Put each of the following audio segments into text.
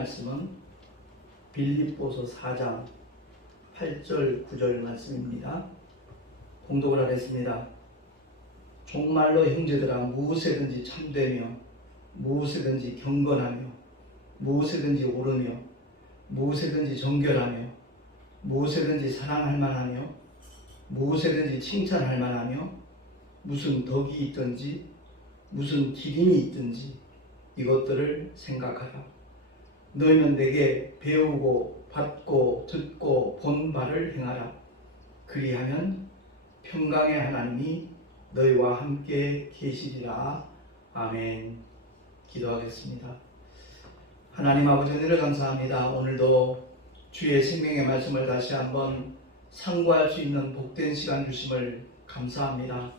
말씀은 빌립보서 4장 8절 9절 말씀입니다. 봉독을 하겠습니다. 종말로 형제들아 무엇에든지 참되며 무엇에든지 경건하며 무엇에든지 오르며 무엇에든지 정결하며 무엇에든지 사랑할 만하며 무엇에든지 칭찬할 만하며 무슨 덕이 있든지 무슨 기림이 있든지 이것들을 생각하라. 너희는 내게 배우고 받고 듣고 본 바를 행하라. 그리하면 평강의 하나님이 너희와 함께 계시리라. 아멘. 기도하겠습니다. 하나님 아버지 은혜를 감사합니다. 오늘도 주의 생명의 말씀을 다시 한번 상고할 수 있는 복된 시간 주심을 감사합니다.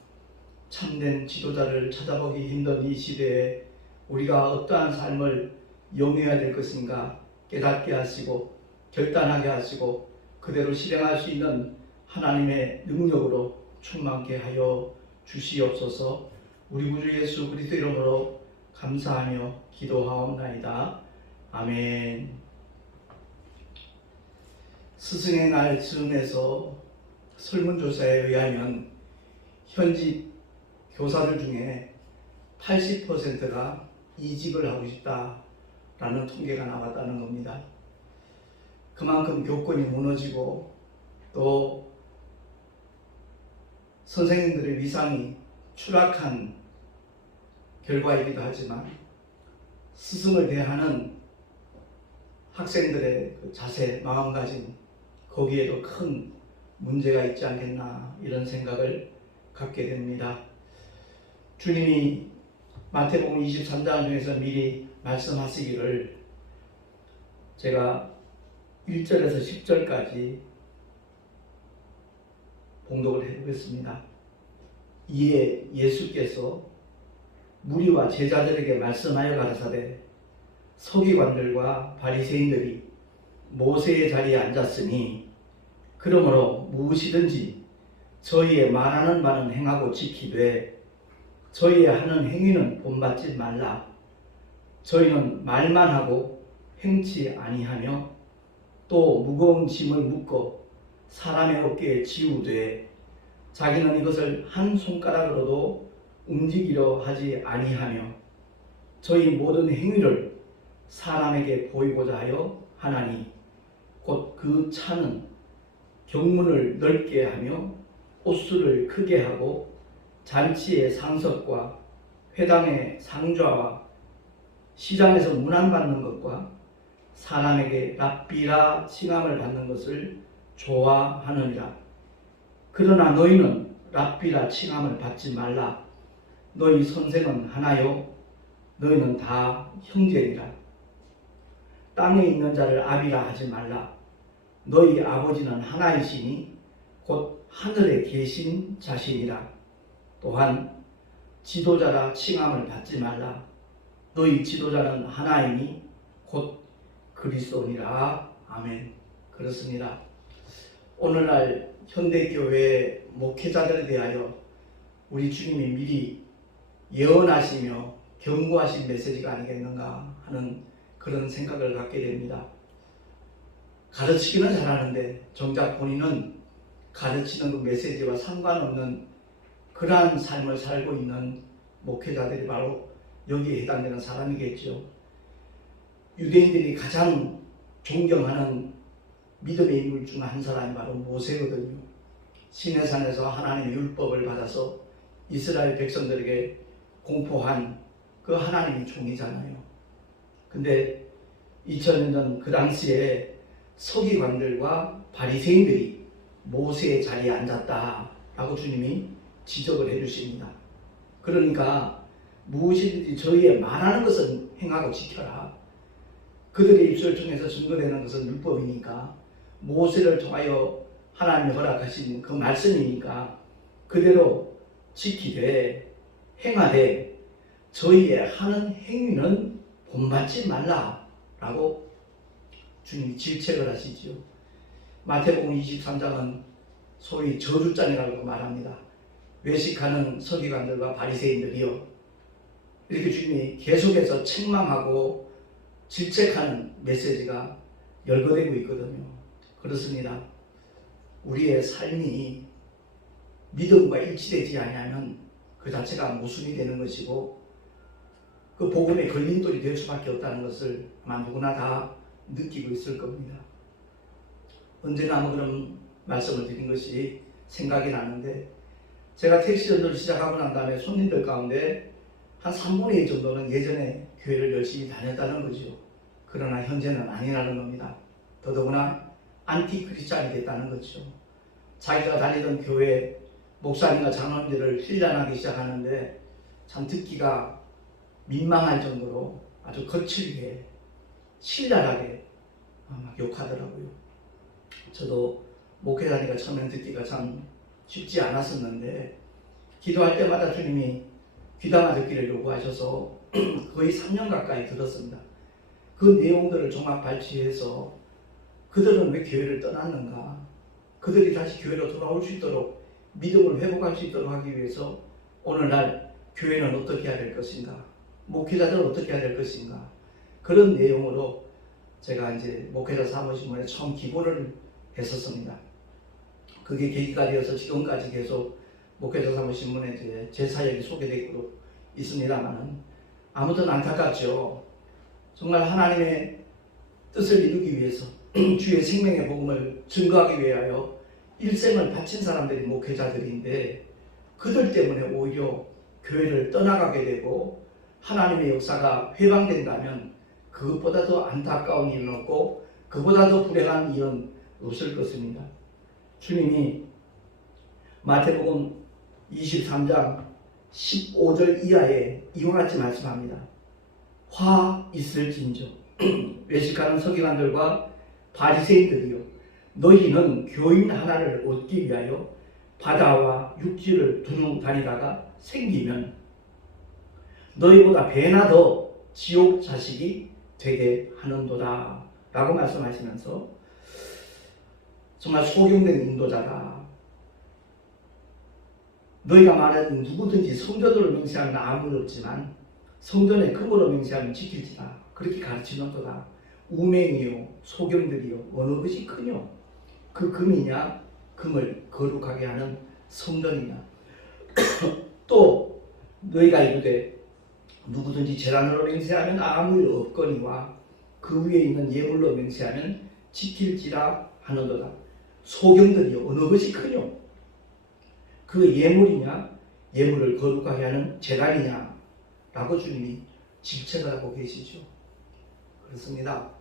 참된 지도자를 찾아보기 힘든 이 시대에 우리가 어떠한 삶을 영위해야 될 것인가 깨닫게 하시고 결단하게 하시고 그대로 실행할 수 있는 하나님의 능력으로 충만케 하여 주시옵소서. 우리 구주 예수 그리스도 이름으로 감사하며 기도하옵나이다. 아멘. 스승의 날 즈음에서 설문조사에 의하면 현직 교사들 중에 80%가 이직을 하고 싶다라는 통계가 나왔다는 겁니다. 그만큼 교권이 무너지고 또 선생님들의 위상이 추락한 결과이기도 하지만 스승을 대하는 학생들의 그 자세, 마음가짐 거기에도 큰 문제가 있지 않겠나 이런 생각을 갖게 됩니다. 주님이 마태복음 23장 중에서 미리 말씀하시기를 제가 1절에서 10절까지 봉독을 해보겠습니다. 이에 예수께서 무리와 제자들에게 말씀하여 가라사대 서기관들과 바리새인들이 모세의 자리에 앉았으니 그러므로 무엇이든지 저희의 말하는 바는 행하고 지키되 저희의 하는 행위는 본받지 말라. 저희는 말만 하고 행치 아니하며 또 무거운 짐을 묶어 사람의 어깨에 지우되 자기는 이것을 한 손가락으로도 움직이려 하지 아니하며 저희 모든 행위를 사람에게 보이고자 하여 하나니 곧 그 차는 경문을 넓게 하며 옷수를 크게 하고 잔치의 상석과 회당의 상좌와 시장에서 문안받는 것과 사람에게 랍비라 칭함을 받는 것을 좋아하느니라. 그러나 너희는 랍비라 칭함을 받지 말라. 너희 선생은 하나요 너희는 다 형제니라. 땅에 있는 자를 아비라 하지 말라. 너희 아버지는 하나이시니 곧 하늘에 계신 자신이라. 또한 지도자라 칭함을 받지 말라. 너희 지도자는 하나이니 곧 그리스도니라. 아멘. 그렇습니다. 오늘날 현대교회 목회자들에 대하여 우리 주님이 미리 예언하시며 경고하신 메시지가 아니겠는가 하는 그런 생각을 갖게 됩니다. 가르치기는 잘하는데 정작 본인은 가르치는 그 메시지와 상관없는 그러한 삶을 살고 있는 목회자들이 바로 여기에 해당되는 사람이겠죠. 유대인들이 가장 존경하는 믿음의 인물 중 한 사람이 바로 모세거든요. 시내산에서 하나님의 율법을 받아서 이스라엘 백성들에게 공포한 그 하나님의 종이잖아요. 근데 2000년 전 그 당시에 서기관들과 바리새인들이 모세의 자리에 앉았다라고 주님이 지적을 해주십니다. 그러니까 무엇이든지 저희의 말하는 것은 행하고 지켜라. 그들의 입술을 통해서 증거되는 것은 율법이니까 모세를 통하여 하나님이 허락하신 그 말씀이니까 그대로 지키되 행하되 저희의 하는 행위는 본받지 말라라고 주님이 질책을 하시지요. 마태복음 23장은 소위 저주장이라고 말합니다. 외식하는 서기관들과 바리새인들이요. 이렇게 주님이 계속해서 책망하고 질책하는 메시지가 열거되고 있거든요. 그렇습니다. 우리의 삶이 믿음과 일치되지 않으면 그 자체가 모순이 되는 것이고 그 복음의 걸림돌이 될 수밖에 없다는 것을 아마 누구나 다 느끼고 있을 겁니다. 언제나 그런 말씀을 드린 것이 생각이 나는데 제가 택시 운전을 시작하고 난 다음에 손님들 가운데 한 3분의 1 정도는 예전에 교회를 열심히 다녔다는 거죠. 그러나 현재는 아니라는 겁니다. 더더구나 안티 크리스찬이 됐다는 거죠. 자기가 다니던 교회 목사님과 장로님들을 힐난하기 시작하는데 참 듣기가 민망할 정도로 아주 거칠게 신랄하게 막 욕하더라고요. 저도 목회자니까 처음엔 듣기가 참 쉽지 않았었는데 기도할 때마다 주님이 귀담아 듣기를 요구하셔서 거의 3년 가까이 들었습니다. 그 내용들을 종합 발췌해서 그들은 왜 교회를 떠났는가, 그들이 다시 교회로 돌아올 수 있도록 믿음을 회복할 수 있도록 하기 위해서 오늘날 교회는 어떻게 해야 될 것인가, 목회자들은 어떻게 해야 될 것인가, 그런 내용으로 제가 이제 목회자 사모신문에 처음 기고를 했었습니다. 그게 계기가 되어서 지금까지 계속 목회자 사모신문에 이제 제 사역이 소개되고 있습니다만은 아무튼 안타깝죠. 정말 하나님의 뜻을 이루기 위해서 주의 생명의 복음을 증거하기 위하여 일생을 바친 사람들이 목회자들인데 그들 때문에 오히려 교회를 떠나가게 되고 하나님의 역사가 회방된다면 그것보다 더 안타까운 일은 없고 그보다 더 불행한 일은 없을 것입니다. 주님이 마태복음 23장 15절 이하에 이와 같이 말씀합니다. 화 있을진저 외식하는 서기관들과 바리새인들이여, 너희는 교인 하나를 얻기 위하여 바다와 육지를 두루 다니다가 생기면 너희보다 배나 더 지옥 자식이 되게 하는도다 라고 말씀하시면서 정말 소경된 인도자가 너희가 말하는 누구든지 성전으로 맹세하면 아무 일 없지만 성전의 금으로 맹세하면 지킬지라 그렇게 가르치는도다. 우맹이요 소경들이요 어느 것이 크뇨? 그 금이냐 금을 거룩하게 하는 성전이냐. 또 너희가 이르되 누구든지 제단으로 맹세하면 아무 일 없거니와 그 위에 있는 예물로 맹세하면 지킬지라 하는도다. 소경들이요 어느 것이 크뇨? 그 예물이냐 예물을 거룩하게 하는 제단이냐 라고 주님이 질책을 하고 계시죠. 그렇습니다.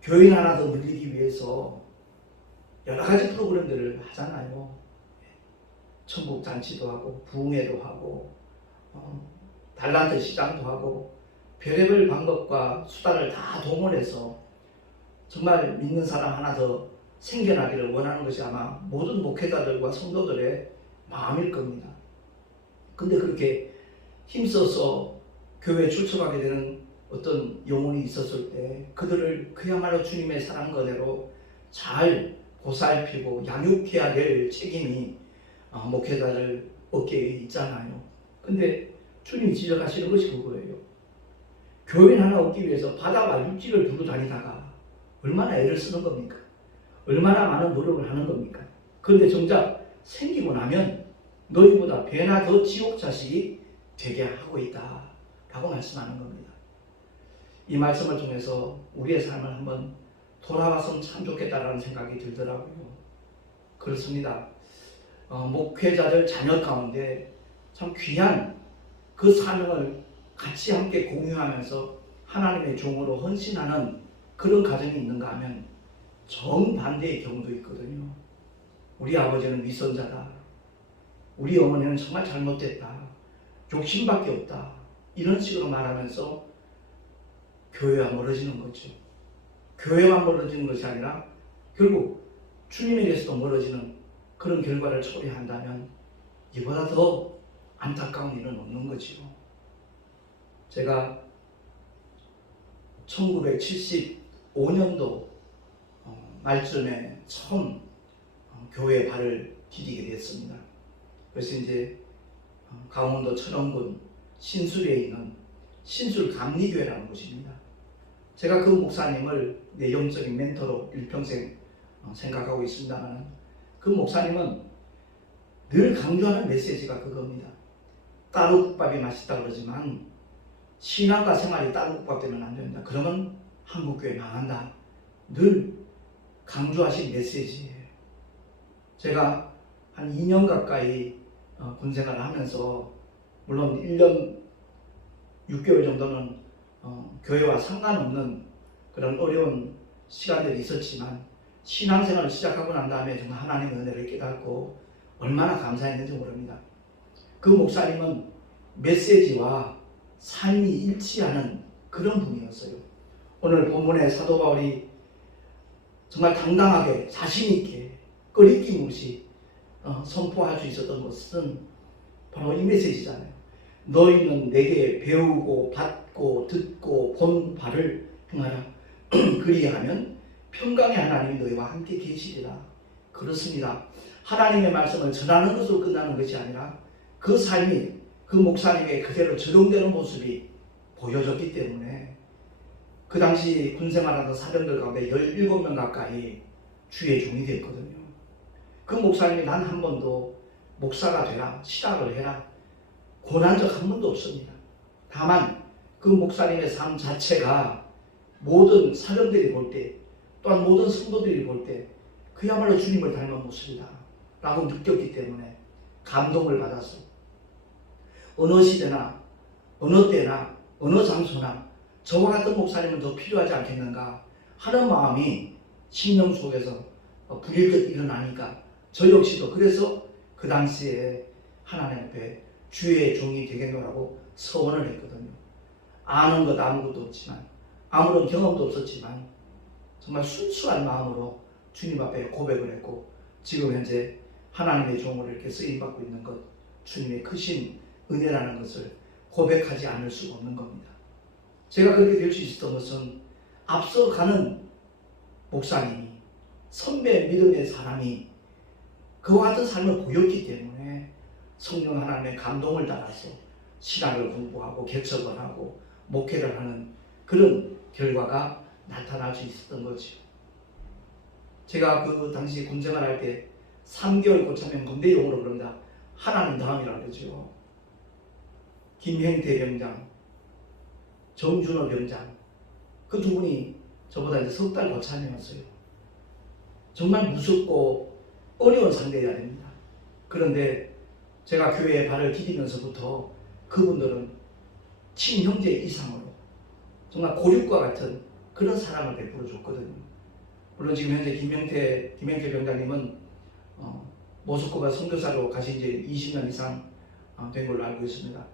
교인 하나 더 늘리기 위해서 여러 가지 프로그램들을 하잖아요. 천국잔치도 하고 부흥회도 하고 달란트 시장도 하고 별의별 방법과 수단을 다 동원해서 정말 믿는 사람 하나 더 생겨나기를 원하는 것이 아마 모든 목회자들과 성도들의 마음일 겁니다. 근데 그렇게 힘써서 교회에 출석하게 되는 어떤 영혼이 있었을 때 그들을 그야말로 주님의 사랑 거대로 잘 보살피고 양육해야 될 책임이 목회자들 어깨에 있잖아요. 근데 주님이 지적하시는 것이 그거예요. 교인 하나 얻기 위해서 바다와 육지를 두루 다니다가 얼마나 애를 쓰는 겁니까? 얼마나 많은 노력을 하는 겁니까? 그런데 정작 생기고 나면 너희보다 배나 더 지옥 자식이 되게 하고 있다 라고 말씀하는 겁니다. 이 말씀을 통해서 우리의 삶을 한번 돌아봤으면 참 좋겠다라는 생각이 들더라고요. 그렇습니다. 목회자들 자녀 가운데 참 귀한 그 사명을 같이 함께 공유하면서 하나님의 종으로 헌신하는 그런 가정이 있는가 하면 정반대의 경우도 있거든요. 우리 아버지는 위선자다. 우리 어머니는 정말 잘못됐다. 욕심밖에 없다. 이런 식으로 말하면서 교회와 멀어지는 거죠. 교회와 멀어지는 것이 아니라 결국 주님에게서도 멀어지는 그런 결과를 초래한다면 이보다 더 안타까운 일은 없는 거죠. 제가 1975년도 말쯤에 처음 교회에 발을 디디게 됐습니다. 그래서 이제 강원도 철원군 신수리에 있는 신술 감리교회라는 곳입니다. 제가 그 목사님을 내 영적인 멘토로 일평생 생각하고 있습니다만, 그 목사님은 늘 강조하는 메시지가 그겁니다. 따로 국밥이 맛있다 그러지만 신앙과 생활이 따로 국밥 되면 안 된다. 그러면 한국교회 망한다. 늘 강조하신 메시지예요. 제가 한 2년 가까이 군생활을 하면서, 물론 1년 6개월 정도는 교회와 상관없는 그런 어려운 시간들이 있었지만, 신앙생활을 시작하고 난 다음에 정말 하나님의 은혜를 깨닫고 얼마나 감사했는지 모릅니다. 그 목사님은 메시지와 삶이 일치하는 그런 분이었어요. 오늘 본문의 사도 바울이 정말 당당하게 자신있게 꺼리낌 없이 선포할 수 있었던 것은 바로 이 메시지잖아요. 너희는 내게 배우고 받고 듣고 본 바를 행하라. 그리하면 평강의 하나님이 너희와 함께 계시리라. 그렇습니다. 하나님의 말씀을 전하는 것으로 끝나는 것이 아니라 그 삶이 그 목사님의 그대로 적용되는 모습이 보여졌기 때문에 그 당시 군생활하던 사병들 가운데 17명 가까이 주의 종이 됐거든요. 그 목사님이 난 한 번도 목사가 되라, 시작을 해라 권한 적 한 번도 없습니다. 다만 그 목사님의 삶 자체가 모든 사병들이 볼 때, 또한 모든 성도들이 볼 때 그야말로 주님을 닮은 모습이다 라고 느꼈기 때문에 감동을 받았어. 어느 시대나 어느 때나 어느 장소나 저와 같은 목사님은 더 필요하지 않겠는가 하는 마음이 심령 속에서 불일듯 일어나니까 저 역시도 그래서 그 당시에 하나님 앞에 주의 종이 되겠노라고 서원을 했거든요. 아는 것 아무것도 없지만, 아무런 경험도 없었지만 정말 순수한 마음으로 주님 앞에 고백을 했고, 지금 현재 하나님의 종으로 이렇게 쓰임받고 있는 것, 주님의 크신 은혜라는 것을 고백하지 않을 수가 없는 겁니다. 제가 그렇게 될 수 있었던 것은 앞서가는 목사님이, 선배 믿음의 사람이 그와 같은 삶을 보였기 때문에 성령 하나님의 감동을 따라서 신학을 공부하고 개척을 하고 목회를 하는 그런 결과가 나타날 수 있었던 거죠. 제가 그 당시 군생활할 때 3개월 고참면 군대 용어로 그럽니다. 하나님 다음이라고 그러죠. 김형태 병장, 정준호 병장, 그 두 분이 저보다 이제 석 달 고참이었어요. 정말 무섭고 어려운 상대여야 됩니다. 그런데 제가 교회에 발을 디디면서부터 그분들은 친형제 이상으로 정말 고륙과 같은 그런 사랑을 베풀어 줬거든요. 물론 지금 현재 김형태 병장님은 모스크바 선교사로 가신 지 20년 이상 된 걸로 알고 있습니다.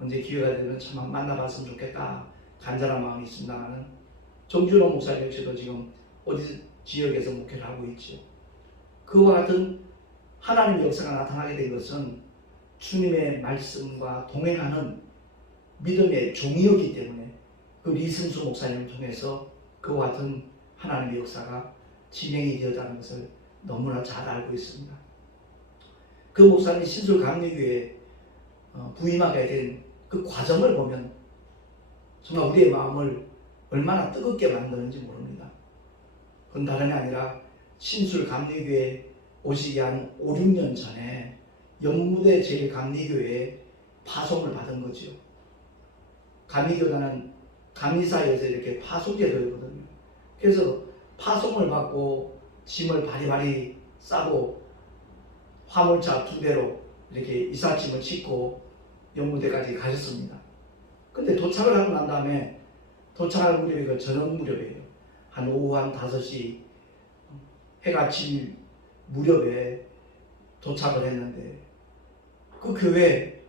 언제 기회가 되면 참 만나봤으면 좋겠다 간절한 마음이 있습니다만, 정준호 목사님 역시도 지금 어디 지역에서 목회를 하고 있죠. 그와 같은 하나님의 역사가 나타나게 된 것은 주님의 말씀과 동행하는 믿음의 종이었기 때문에 그 리승수 목사님을 통해서 그와 같은 하나님의 역사가 진행이 되었다는 것을 너무나 잘 알고 있습니다. 그 목사님이 신술 감리교회에 부임하게 된 그 과정을 보면 정말 우리의 마음을 얼마나 뜨겁게 만드는지 모릅니다. 그건 다름이 아니라 신술 감리교회에 오시기 한 5, 6년 전에 연무대 제1감리교회에 파송을 받은 거죠. 감리교단은 감리사에서 이렇게 파송제도거든요. 그래서 파송을 받고 짐을 바리바리 싸고 화물차 2대로 이렇게 이삿짐을 싣고 연무대까지 가셨습니다. 근데 도착을 하고 난 다음에 도착할 무렵이 그 저녁 무렵이에요. 한 오후 한 5시 해가 질 무렵에 도착을 했는데 그 교회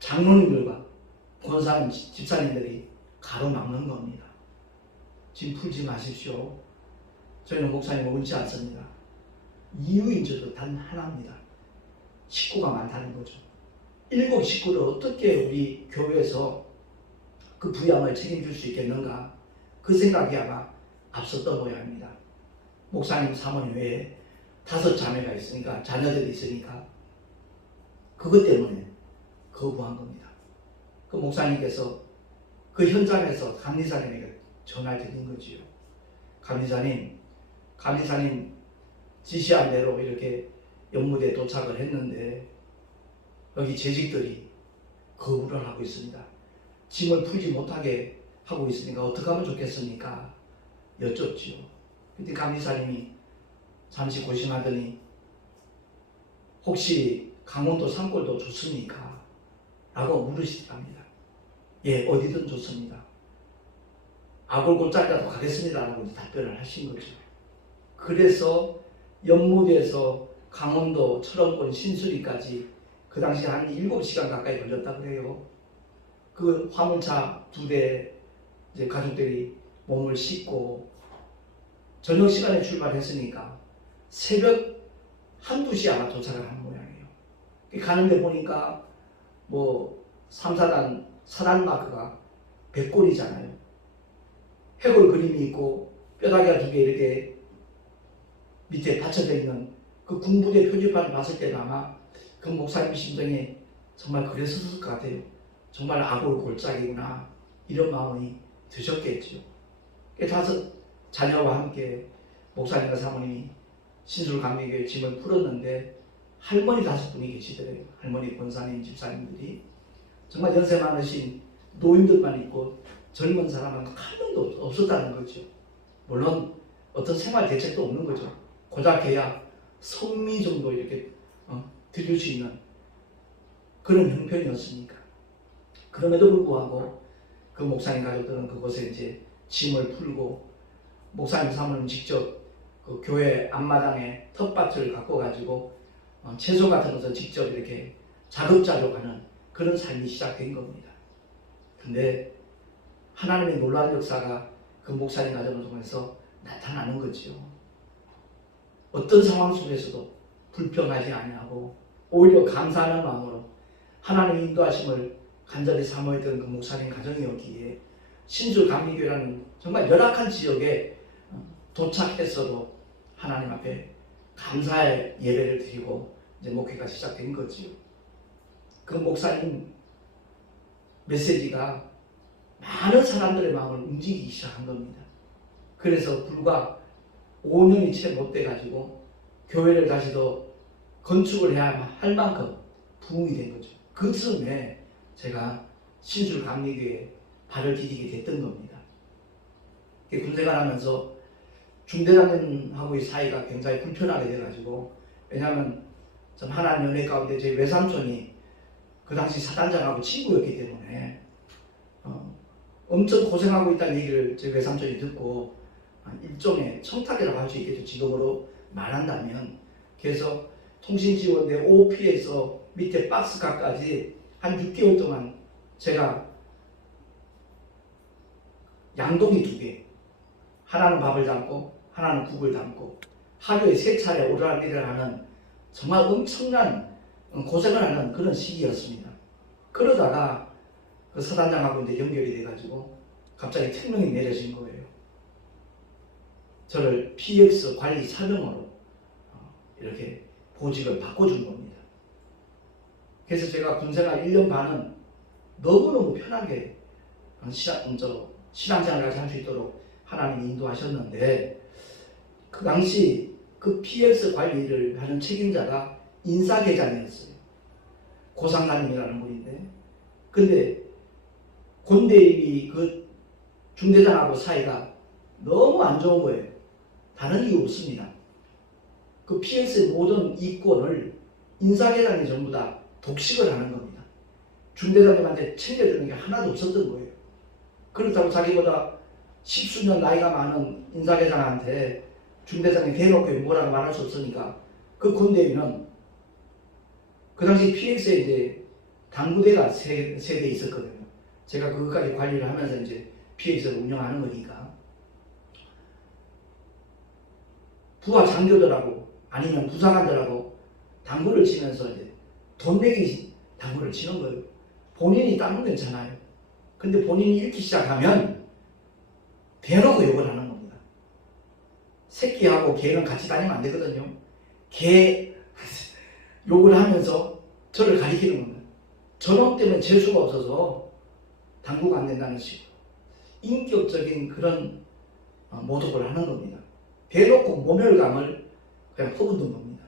장로님들과 권사님, 집사님들이 가로막는 겁니다. 짐 풀지 마십시오. 저희는 목사님을 옳지 않습니다. 이유인 줄도 단 하나입니다. 식구가 많다는 거죠. 7 식구를 어떻게 우리 교회에서 그 부양을 책임질 수 있겠는가, 그 생각이 아마 앞섰던 모양입니다. 목사님 사모님 외에 5 자매가 있으니까, 자녀들이 있으니까 그것 때문에 거부한 겁니다. 그 목사님께서 그 현장에서 감리사님에게 전화를 드린 거지요. 감리사님 지시한 대로 이렇게 연무대에 도착을 했는데 여기 재직들이 거부를 하고 있습니다. 짐을 풀지 못하게 하고 있으니까 어떻게 하면 좋겠습니까? 여쭙지요. 그때 감리사님이 잠시 고심하더니 혹시 강원도 산골도 좋습니까? 라고 물으시답니다. 예, 어디든 좋습니다. 아골골짜기라도 가겠습니다. 라고 답변을 하신 거죠. 그래서 연무대에서 강원도 철원군 신수리까지 그 당시 한 7시간 가까이 걸렸다 그래요. 그 화물차 2대 이제 가족들이 몸을 싣고 저녁 시간에 출발했으니까 새벽 1~2시에 아마 도착을 한 모양이에요. 가는데 보니까 뭐 3사단 사단 마크가 백골이잖아요. 해골 그림이 있고 뼈다귀가 2개 이렇게 밑에 받쳐져 있는 그 군부대 표지판을 봤을 때는 아마 그 목사님 심정에 정말 그랬었을 것 같아요. 정말 아골골짜기구나 이런 마음이 드셨겠죠. 5 자녀와 함께 목사님과 사모님이 신술감리교회 짐을 풀었는데 할머니 5분이 계시더래요. 할머니 권사님 집사님들이 정말 연세 많으신 노인들만 있고 젊은 사람은 한 명도 없었다는 거죠. 물론 어떤 생활 대책도 없는 거죠. 고작 해야 성미 정도 이렇게 드릴 수 있는 그런 형편이었으니까. 그럼에도 불구하고 그 목사님 가족들은 그곳에 이제 짐을 풀고 목사님 사모님 직접 그 교회 앞마당에 텃밭을 갖고 가지고 채소 같은 것을 직접 이렇게 자급자족하는 그런 삶이 시작된 겁니다. 근데 하나님의 놀라운 역사가 그 목사님 가정을 통해서 나타나는 거죠. 어떤 상황 속에서도 불평하지 아니하고 오히려 감사하는 마음으로 하나님의 인도하심을 간절히 사모했던 그 목사님 가정이었기에 신술감리교회라는 정말 열악한 지역에 도착했어도 하나님 앞에 감사의 예배를 드리고 이제 목회가 시작된 거지요. 그 목사님 메시지가 많은 사람들의 마음을 움직이기 시작한 겁니다. 그래서 불과 5년이 채 못 돼가지고 교회를 다시 더 건축을 해야 할 만큼 부흥이 된 거죠. 그 즈음에 제가 신술감리교회에 발을 디디게 됐던 겁니다. 군생활 하면서 중대장님하고의 사이가 굉장히 불편하게 돼가지고, 왜냐하면 전 하나님 은혜 가운데 제 외삼촌이 그 당시 사단장하고 친구였기 때문에 엄청 고생하고 있다는 얘기를 제 외삼촌이 듣고 일종의 청탁이라고 할 수 있겠죠. 지금으로 말한다면. 그래서 통신지원대 OP에서 밑에 박스카까지 한 6개월 동안 제가 양동이 2개, 하나는 밥을 담고 하나는 국을 담고 하루에 3차례 오르락내리락 하는 정말 엄청난 고생을 하는 그런 시기였습니다. 그러다가 그 사단장하고 이제 연결이 돼가지고 갑자기 특명이 내려진 거예요. 저를 PX 관리 사병으로 이렇게 보직을 바꿔준 겁니다. 그래서 제가 군생활 1년 반은 너무너무 편하게 신앙생활을 할 수 있도록 하나님이 인도하셨는데, 그 당시 그 PX 관리를 하는 책임자가 인사계장이었어요. 고상사님이라는 분인데, 근데 권대입이 그 중대장하고 사이가 너무 안 좋은 거예요. 다른 이유 없습니다. 그 PX의 모든 이권을 인사계장이 전부 다 독식을 하는 겁니다. 중대장님한테 챙겨주는 게 하나도 없었던 거예요. 그렇다고 자기보다 10수년 나이가 많은 인사계장한테 중대장이 대놓고 뭐라고 말할 수 없으니까 그 권대위는 그 당시 PX에 이제 당구대가 3대 있었거든요. 제가 그것까지 관리를 하면서 이제 PX를 운영하는 거니까 부하 장교들하고 아니면 부사관들하고 당구를 치면서 이제 돈 내기 당구를 치는 거예요. 본인이 딴 괜찮아요. 근데 본인이 잃기 시작하면 대놓고 욕을 하는 겁니다. 새끼하고 개는 같이 다니면 안 되거든요. 개 욕을 하면서 저를 가리키는 겁니다. 저놈 때문에 재수가 없어서 당구가 안 된다는 식으로 인격적인 그런 모독을 하는 겁니다. 대놓고 모멸감을 그냥 퍼붓는 겁니다.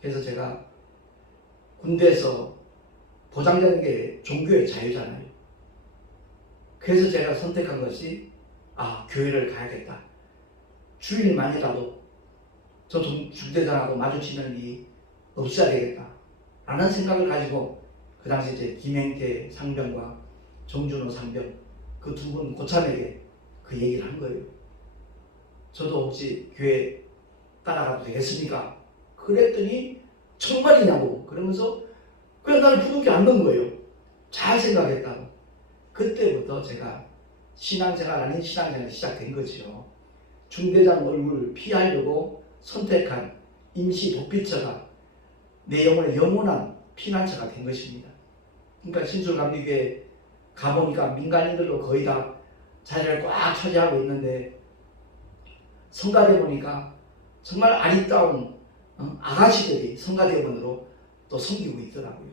그래서 제가 군대에서 보장되는 게 종교의 자유잖아요. 그래서 제가 선택한 것이 교회를 가야겠다. 주일만이라도 저 중대장하고 마주치는 일이 없어야 되겠다. 라는 생각을 가지고 그 당시 이제 김행태 상병과 정준호 상병 그 두 분 고참에게 그 얘기를 한 거예요. 저도 혹시 교회 따라가도 되겠습니까? 그랬더니 정말이냐고 그러면서 그냥 나를 부둥켜 안는 거예요. 잘 생각했다고. 그때부터 제가 신앙생활 아닌 신앙생활이 시작된 거죠. 중대장 얼굴을 피하려고 선택한 임시 도피처가 내 영혼의 영원한 피난처가 된 것입니다. 그러니까 신술감리교회 가보니까 민간인들로 거의 다 자리를 꽉 차지하고 있는데 성가대 보니까 정말 아리따운 아가씨들이 성가대원으로 또 섬기고 있더라고요.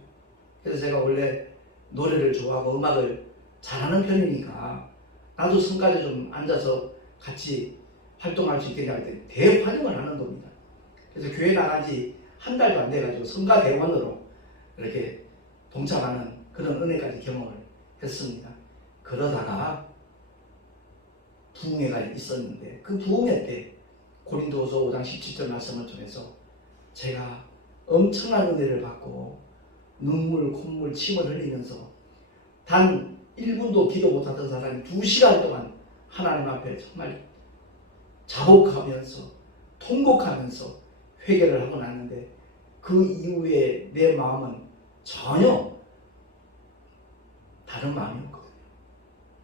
그래서 제가 원래 노래를 좋아하고 음악을 잘하는 편이니까 나도 성가대 좀 앉아서 같이 활동할 수 있겠냐 할 때 대환영을 하는 겁니다. 그래서 교회 나간 지 한 달도 안 돼가지고 성가대원으로 이렇게 동참하는 그런 은혜까지 경험을 했습니다. 그러다가 부흥회가 있었는데 그 부흥회 때 고린도후서 5장 17절 말씀을 통해서 제가 엄청난 은혜를 받고 눈물, 콧물, 침을 흘리면서 단 1분도 기도 못하던 사람이 2시간 동안 하나님 앞에 정말 자복하면서 통곡하면서 회개를 하고 났는데 그 이후에 내 마음은 전혀 다른 마음이었거든요.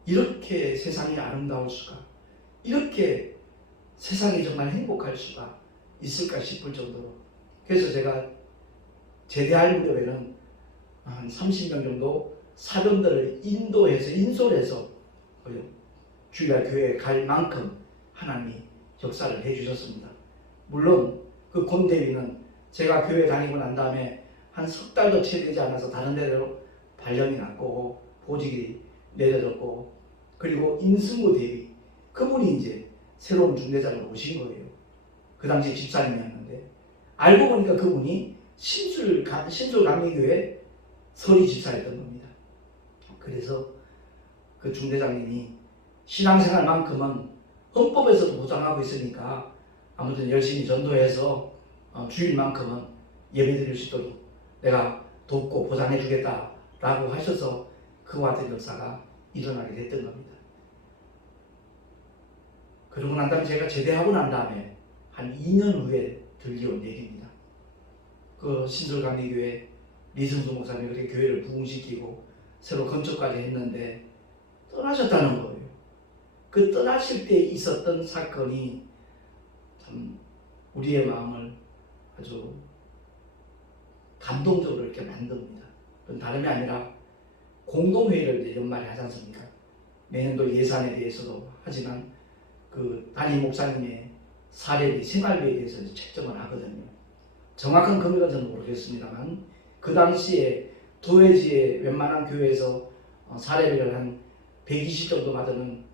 이렇게 세상이 아름다울 수가, 이렇게 세상이 정말 행복할 수가 있을까 싶을 정도로. 그래서 제가 제대할 무렵에는 한 30명 정도 사병들을 인솔해서 주일날 교회에 갈 만큼 하나님이 역사를 해주셨습니다. 물론 그 권대위는 제가 교회 다니고 난 다음에 한 석 달도 채 되지 않아서 다른 데로 발령이 났고 보직이 내려졌고, 그리고 임승구 대위 그분이 이제 새로운 중대장으로 오신 거예요. 그 당시 집사님이었는데 알고 보니까 그분이 신술감리교회 서리 집사였던 겁니다. 그래서 그 중대장님이 신앙생활만큼은 헌법에서도 보장하고 있으니까 아무튼 열심히 전도해서 주일만큼은 예배드릴 수 있도록 내가 돕고 보장해 주겠다라고 하셔서 그와 같은 역사가 일어나게 됐던 겁니다. 그러고 난 다음에 제가 제대하고 난 다음에 한 2년 후에 들려온 얘기입니다. 그 신술감리교회 리승수 목사님이 그렇게 교회를 부흥시키고 새로 건축까지 했는데 떠나셨다는 거예요. 그 떠나실 때 있었던 사건이 참 우리의 마음을 아주 감동적으로 이렇게 만듭니다. 그건 다름이 아니라 공동회의를 이제 연말에 하지 않습니까? 내년도 예산에 대해서도 하지만 그 담임 목사님의 사례비, 생활비에 대해서 책정을 하거든요. 정확한 금액은 저는 모르겠습니다만 그 당시에 도회지의 웬만한 교회에서 사례비를 한 120 정도 받으면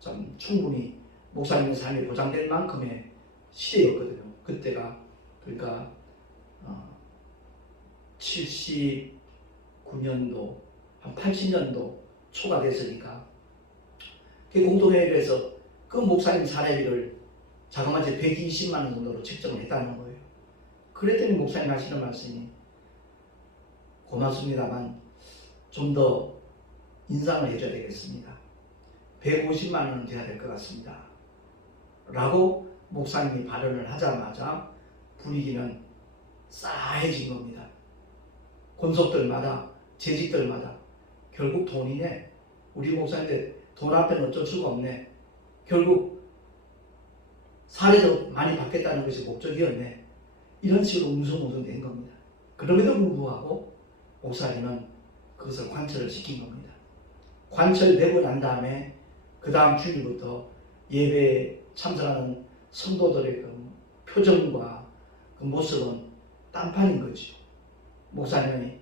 좀 충분히 목사님의 삶이 보장될 만큼의 시대였거든요. 그때가 그러니까 79년도 한 80년도 초가 됐으니까 그 공동회의를 해서 그 목사님 사례비를 자그마치 120만 원 정도로 책정을 했다는 거예요. 그랬더니 목사님 하시는 말씀이 고맙습니다만 좀 더 인상을 해줘야 되겠습니다. 150만 원은 돼야 될 것 같습니다. 라고 목사님이 발언을 하자마자 분위기는 싸해진 겁니다. 권속들마다 재직들마다 결국 돈이네. 우리 목사님들 돈 앞에는 어쩔 수가 없네. 결국 사례도 많이 받겠다는 것이 목적이었네. 이런 식으로 웅성웅성된 겁니다. 그럼에도 불구하고 목사님은 그것을 관철을 시킨 겁니다. 관철되고 난 다음에 그 다음 주일부터 예배에 참석하는 성도들의 그 표정과 그 모습은 딴판인 거죠. 목사님이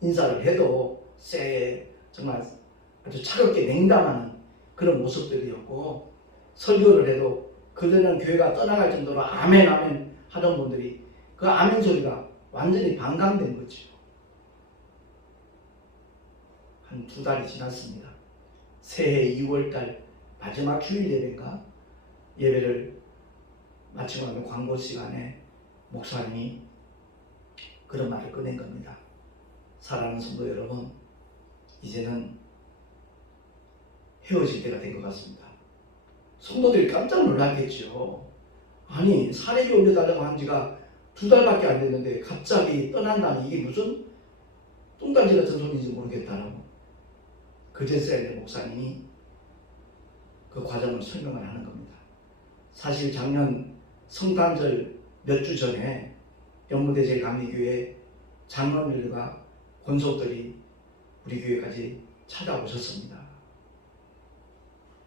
인사를 해도 새해 정말 아주 차갑게 냉담하는 그런 모습들이었고, 설교를 해도 그들은 교회가 떠나갈 정도로 아멘 아멘 하던 분들이 그 아멘 소리가 완전히 반감된 거죠. 한 2달이 지났습니다. 새해 2월달 마지막 주일 예배인가? 예배를 마치고 나면 광고 시간에 목사님이 그런 말을 꺼낸 겁니다. 사랑하는 성도 여러분, 이제는 헤어질 때가 된 것 같습니다. 성도들이 깜짝 놀랐겠죠. 아니, 사례비 올려달라고 한 지가 2달밖에 안 됐는데 갑자기 떠난다니 이게 무슨 똥단지 같은 소리인지 모르겠다라고 그제서야 이제 목사님이 그 과정을 설명을 하는 겁니다. 사실 작년 성탄절 몇 주 전에 영무대 제 감리교회 장로님들과 권속들이 우리 교회까지 찾아오셨습니다.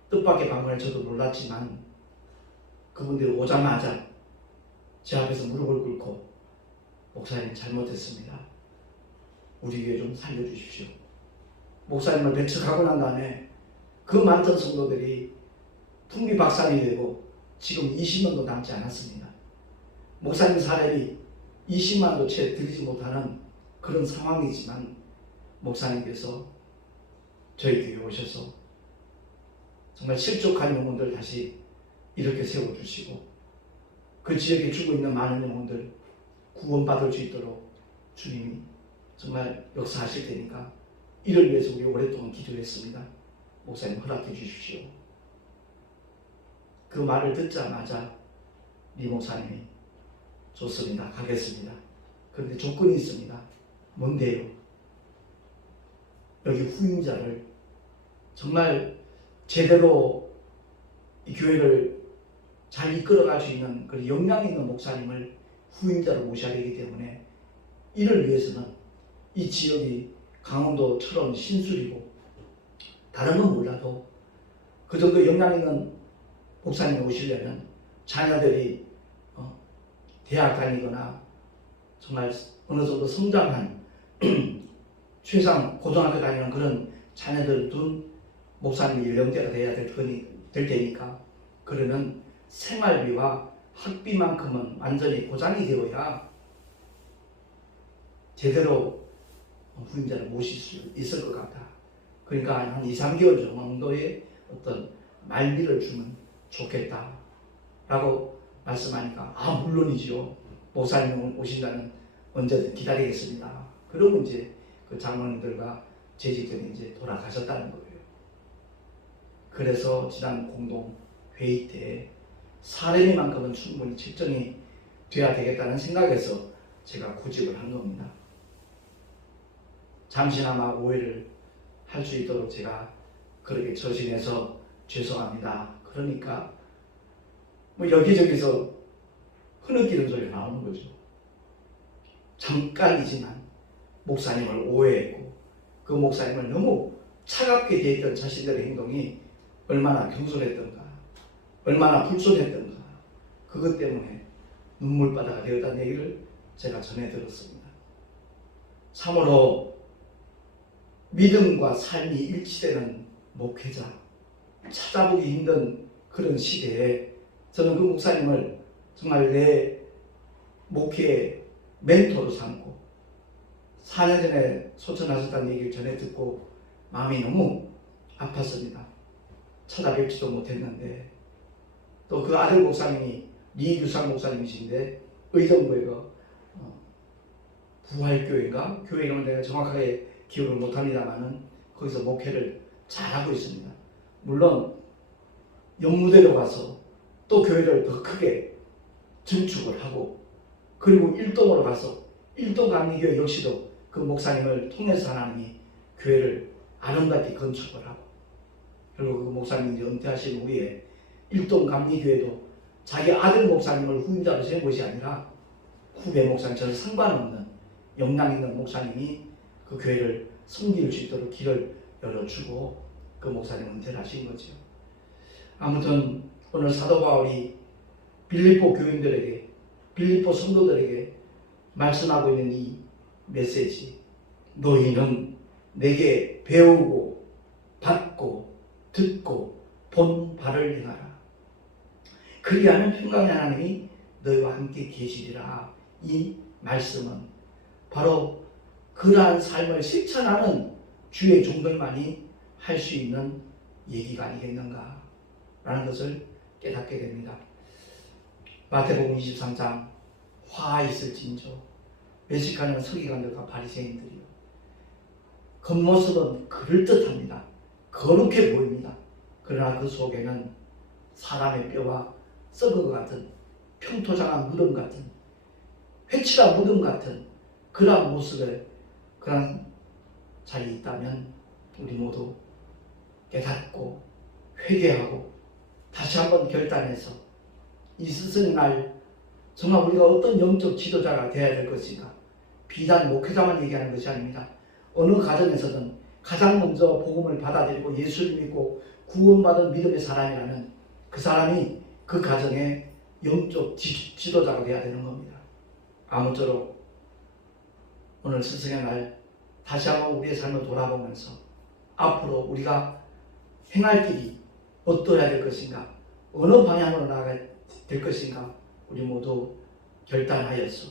뜻밖의 방문에 저도 놀랐지만 그분들이 오자마자 제 앞에서 무릎을 꿇고 목사님 잘못했습니다. 우리 교회 좀 살려주십시오. 목사님을 배척하고 난 다음에 그 많던 성도들이 풍비박산이 되고 지금 20년도 남지 않았습니다. 목사님 사례비 20만도 채 드리지 못하는 그런 상황이지만 목사님께서 저희 교회에 오셔서 정말 실족한 영혼들 다시 이렇게 세워주시고 그 지역에 죽어 있는 많은 영혼들 구원받을 수 있도록 주님이 정말 역사하실 테니까 이를 위해서 우리 오랫동안 기도했습니다. 목사님 허락해 주십시오. 그 말을 듣자마자 리 목사님이 좋습니다. 가겠습니다. 그런데 조건이 있습니다. 뭔데요? 여기 후임자를 정말 제대로 이 교회를 잘 이끌어갈 수 있는 그 역량 있는 목사님을 후임자로 모셔야 되기 때문에 이를 위해서는 이 지역이 강원도처럼 신술이고 다른 건 몰라도 그 정도 역량 있는 목사님이 오시려면 자녀들이 대학 다니거나 정말 어느 정도 성장한 최상 고등학교 다니는 그런 자녀들 둔 목사님이 연령대가 돼야 될 테니까 그러면 생활비와 학비만큼은 완전히 보장이 되어야 제대로 후임자를 모실 수 있을 것 같다. 그러니까 한 2, 3개월 정도의 어떤 말미를 주면 좋겠다라고 말씀하니까 물론이지요. 목사님 오신다면 언제든 기다리겠습니다. 그러고 이제 그 장로님들과 재직들이 이제 돌아가셨다는 거예요. 그래서 지난 공동 회의 때 사례비만큼은 충분히 책정이 돼야 되겠다는 생각에서 제가 구직을 한 겁니다. 잠시나마 오해를 할 수 있도록 제가 그렇게 저신해서 죄송합니다. 그러니까 뭐 여기저기서 흐느끼는 소리가 나오는 거죠. 잠깐이지만 목사님을 오해했고 그 목사님을 너무 차갑게 대했던 자신들의 행동이 얼마나 경솔했던가 얼마나 불손했던가 그것 때문에 눈물바다가 되었다는 얘기를 제가 전해 들었습니다. 참으로 믿음과 삶이 일치되는 목회자 찾아보기 힘든 그런 시대에 저는 그 목사님을 정말 내 목회의 멘토로 삼고 4년 전에 소천하셨다는 얘기를 전해 듣고 마음이 너무 아팠습니다. 찾아뵙지도 못했는데 또 그 아들 목사님이 리규상 목사님이신데 의정부에 부활교회인가? 교회 이름을 내가 정확하게 기억을 못합니다만은 거기서 목회를 잘하고 있습니다. 물론 연무대로 가서 또 교회를 더 크게 증축을 하고 그리고 일동으로 가서 일동 감리교회 역시도 그 목사님을 통해서 하나님이 교회를 아름답게 건축을 하고 그리고 그 목사님이 은퇴하신 후에 일동 감리교회도 자기 아들 목사님을 후임자로 세운 것이 아니라 후배 목사님 저는 상관없는 역량 있는 목사님이 그 교회를 섬길 수 있도록 길을 열어주고 그 목사님 은퇴를 하신 거죠. 아무튼 오늘 사도 바울이 빌립보 교인들에게 빌립보 성도들에게 말씀하고 있는 이 메시지 너희는 내게 배우고 받고 듣고 본 바를 행하라. 그리하면 평강의 하나님이 너희와 함께 계시리라. 이 말씀은 바로 그러한 삶을 실천하는 주의 종들만이 할 수 있는 얘기가 아니겠는가 라는 것을 깨닫게 됩니다. 마태복음 23장 화 있을진저 외식하는 서기관들과 바리새인들이요, 겉모습은 그럴듯합니다. 거룩해 보입니다. 그러나 그 속에는 사람의 뼈와 썩은 것 같은 평토장한 무덤 같은 회칠한 무덤 같은 그러한 모습에 그러한 자리에 있다면 우리 모두 깨닫고 회개하고 다시 한번 결단해서 이 스승의 날 정말 우리가 어떤 영적 지도자가 되어야 될 것인가, 비단 목회자만 얘기하는 것이 아닙니다. 어느 가정에서든 가장 먼저 복음을 받아들이고 예수를 믿고 구원받은 믿음의 사람이라면 그 사람이 그 가정의 영적 지도자가 되어야 되는 겁니다. 아무쪼록 오늘 스승의 날 다시 한번 우리의 삶을 돌아보면서 앞으로 우리가 행할 길이 어떠해야 될 것인가, 어느 방향으로 나아가야 될 것인가, 우리 모두 결단하여서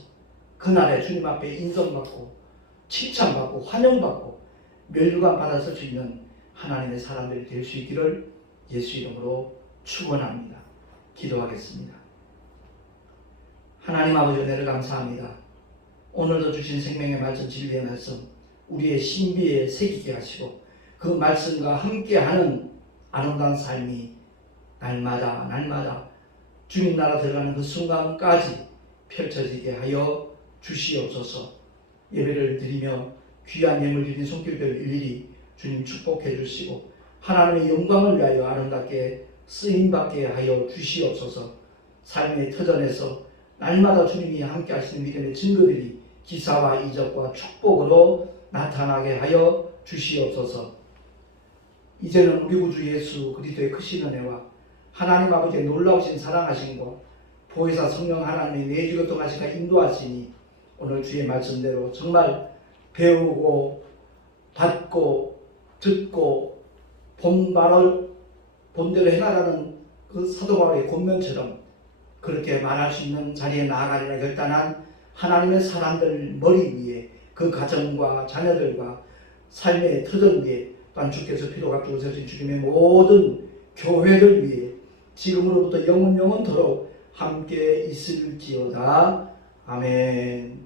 그날에 주님 앞에 인정받고 칭찬받고 환영받고 멸류관 받았을 수 있는 하나님의 사람들이 될 수 있기를 예수 이름으로 축원합니다. 기도하겠습니다. 하나님 아버지, 은혜를 감사합니다. 오늘도 주신 생명의 말씀, 진리의 말씀 우리의 신비에 새기게 하시고 그 말씀과 함께하는 아름다운 삶이 날마다 주님 나라 들어가는 그 순간까지 펼쳐지게 하여 주시옵소서. 예배를 드리며 귀한 예물 드린 손길들 일일이 주님 축복해 주시고 하나님의 영광을 위하여 아름답게 쓰임받게 하여 주시옵소서. 삶의 터전에서 날마다 주님이 함께 하시는 믿음의 증거들이 기사와 이적과 축복으로 나타나게 하여 주시옵소서. 이제는 우리 구주 예수 그리스도의 크신 은혜와 하나님 아버지의 놀라우신 사랑하심과 보혜사 성령 하나님의 내주교통하시가 인도하시니 오늘 주의 말씀대로 정말 배우고 받고 듣고 본대로 해나가는 그 사도 바울의 권면처럼 그렇게 말할 수 있는 자리에 나아가리라 결단한 하나님의 사람들 머리 위에 그 가정과 자녀들과 삶의 터전 위에 또한 주께서 피로 값주고 세우신 주님의 모든 교회를 위해 지금으로부터 영원토록 함께 있을지어다. 아멘.